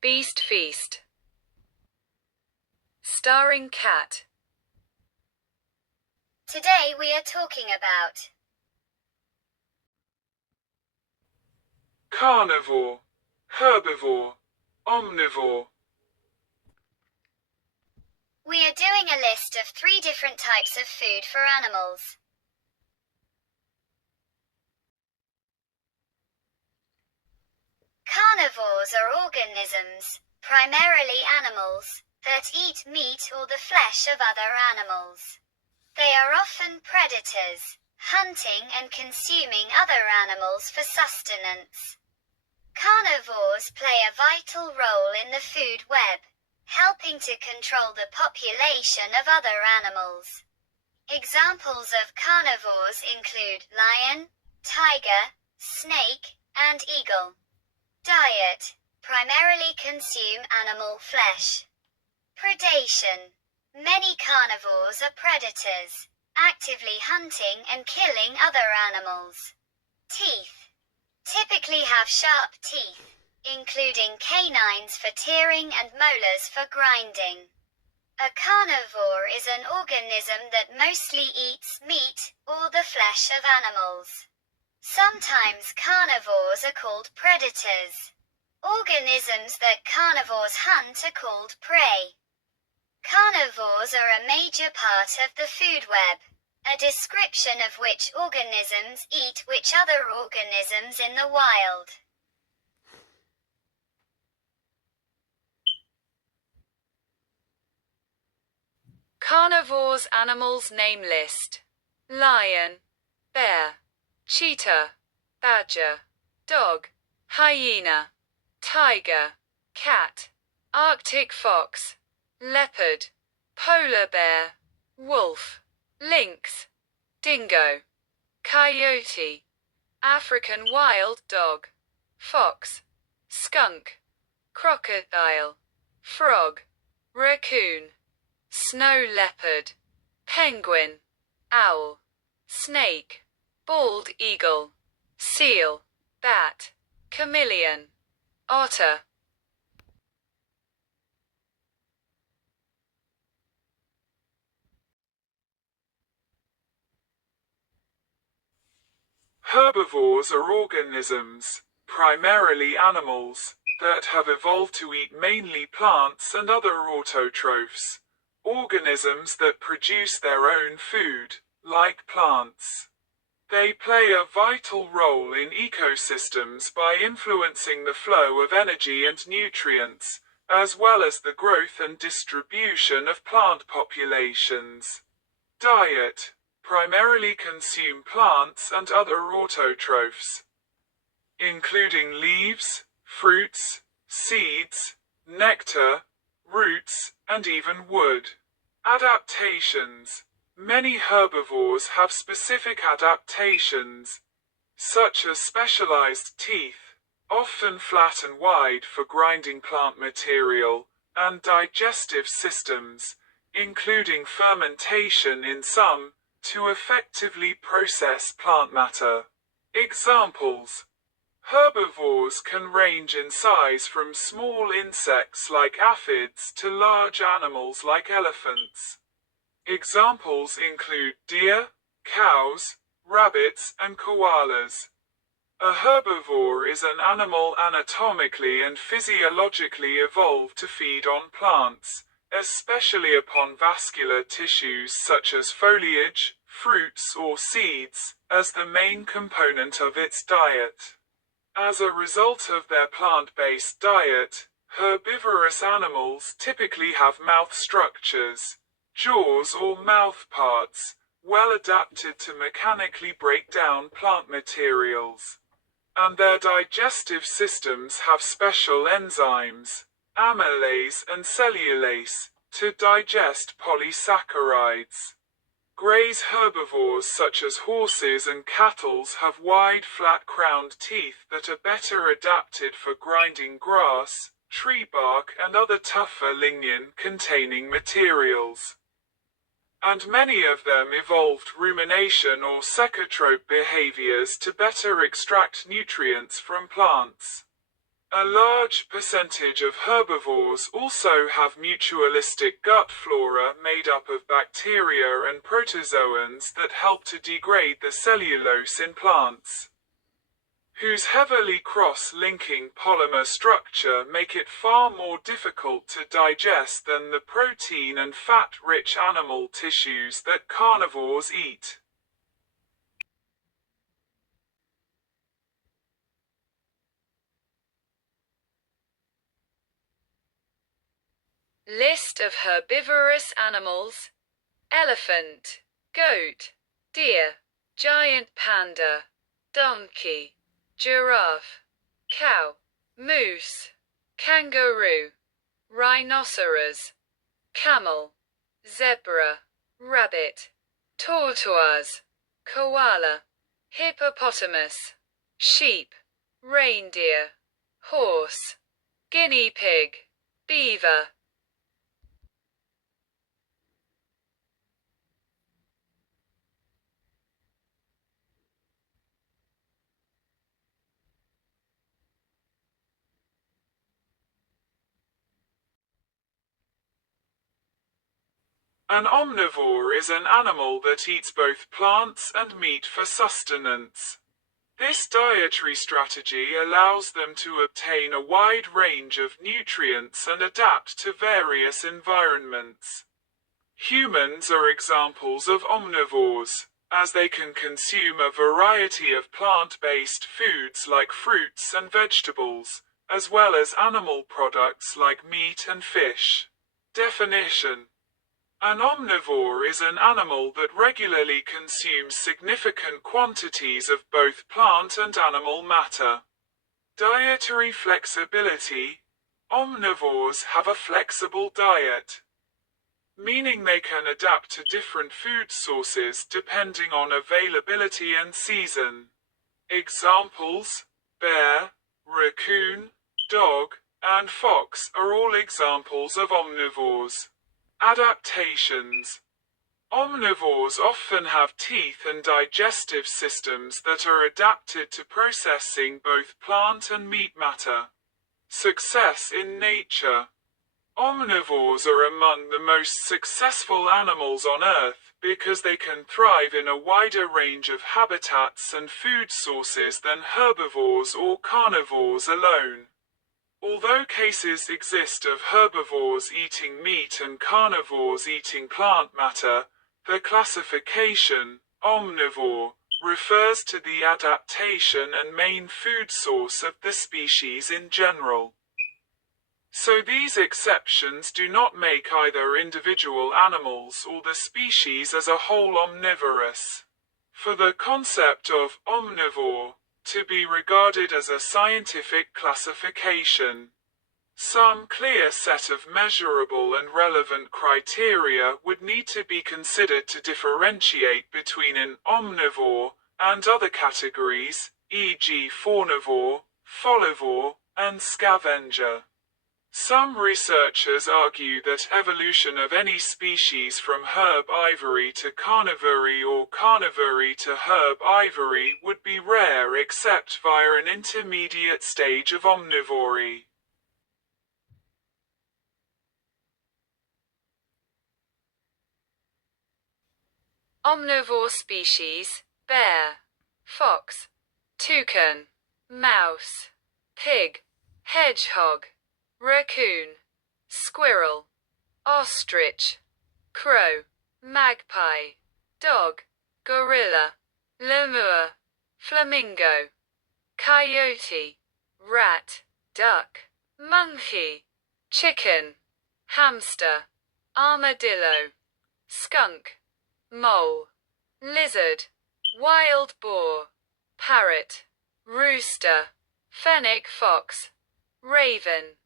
Beast Feast. Starring Cat. Today we are talking about Carnivore, herbivore, omnivore. We are doing a list of 3 different types of food for animals. Carnivores are organisms, primarily animals, that eat meat or the flesh of other animals. They are often predators, hunting and consuming other animals for sustenance. Carnivores play a vital role in the food web, helping to control the population of other animals. Examples of carnivores include lion, tiger, snake, and eagle. Diet: primarily consume animal flesh. Predation: many carnivores are predators, actively hunting and killing other animals. Teeth: typically have sharp teeth, including canines for tearing and molars for grinding. A carnivore is an organism that mostly eats meat, or the flesh of animals. Sometimes carnivores are called predators. Organisms that carnivores hunt are called prey. Carnivores are a major part of the food web, a description of which organisms eat which other organisms in the wild. Carnivores animals name list. Lion, bear, cheetah, badger, dog, hyena, tiger, cat, Arctic fox, leopard, polar bear, wolf, lynx, dingo, coyote, African wild dog, fox, skunk, crocodile, frog, raccoon, snow leopard, penguin, owl, snake, bald eagle, seal, bat, chameleon, otter. Herbivores are organisms, primarily animals, that have evolved to eat mainly plants and other autotrophs. Organisms that produce their own food, like plants. They play a vital role in ecosystems by influencing the flow of energy and nutrients, as well as the growth and distribution of plant populations. Diet: primarily consume plants and other autotrophs, including leaves, fruits, seeds, nectar, roots, and even wood. Adaptations: many herbivores have specific adaptations, such as specialized teeth, often flat and wide for grinding plant material, and digestive systems, including fermentation in some, to effectively process plant matter. Examples: herbivores can range in size from small insects like aphids to large animals like elephants. Examples include deer, cows, rabbits, and koalas. A herbivore is an animal anatomically and physiologically evolved to feed on plants, especially upon vascular tissues such as foliage, fruits, or seeds, as the main component of its diet. As a result of their plant-based diet, herbivorous animals typically have mouth structures, jaws or mouth parts, well adapted to mechanically break down plant materials. And their digestive systems have special enzymes, amylase and cellulase, to digest polysaccharides. Graze herbivores such as horses and cattle have wide flat-crowned teeth that are better adapted for grinding grass, tree bark and other tougher lignin-containing materials. And many of them evolved rumination or secotrope behaviors to better extract nutrients from plants. A large percentage of herbivores also have mutualistic gut flora made up of bacteria and protozoans that help to degrade the cellulose in plants, whose heavily cross-linking polymer structure make it far more difficult to digest than the protein and fat-rich animal tissues that carnivores eat. List of herbivorous animals: elephant, goat, deer, giant panda, donkey, giraffe, cow, moose, kangaroo, rhinoceros, camel, zebra, rabbit, tortoise, koala, hippopotamus, sheep, reindeer, horse, guinea pig, beaver. An omnivore is an animal that eats both plants and meat for sustenance. This dietary strategy allows them to obtain a wide range of nutrients and adapt to various environments. Humans are examples of omnivores, as they can consume a variety of plant-based foods like fruits and vegetables, as well as animal products like meat and fish. Definition: an omnivore is an animal that regularly consumes significant quantities of both plant and animal matter. Dietary flexibility: omnivores have a flexible diet, meaning they can adapt to different food sources depending on availability and season. Examples: bear, raccoon, dog, and fox are all examples of omnivores. Adaptations: omnivores often have teeth and digestive systems that are adapted to processing both plant and meat matter. Success in nature: omnivores are among the most successful animals on Earth because they can thrive in a wider range of habitats and food sources than herbivores or carnivores alone. Although cases exist of herbivores eating meat and carnivores eating plant matter, the classification, omnivore, refers to the adaptation and main food source of the species in general. So these exceptions do not make either individual animals or the species as a whole omnivorous. For the concept of omnivore to be regarded as a scientific classification, some clear set of measurable and relevant criteria would need to be considered to differentiate between an omnivore and other categories, e.g. faunivore, folivore, and scavenger. Some researchers argue that evolution of any species from herbivory to carnivory or carnivory to herbivory would be rare except via an intermediate stage of omnivory. Omnivore species: bear, fox, toucan, mouse, pig, hedgehog, raccoon, squirrel, ostrich, crow, magpie, dog, gorilla, lemur, flamingo, coyote, rat, duck, monkey, chicken, hamster, armadillo, skunk, mole, lizard, wild boar, parrot, rooster, fennec fox, raven.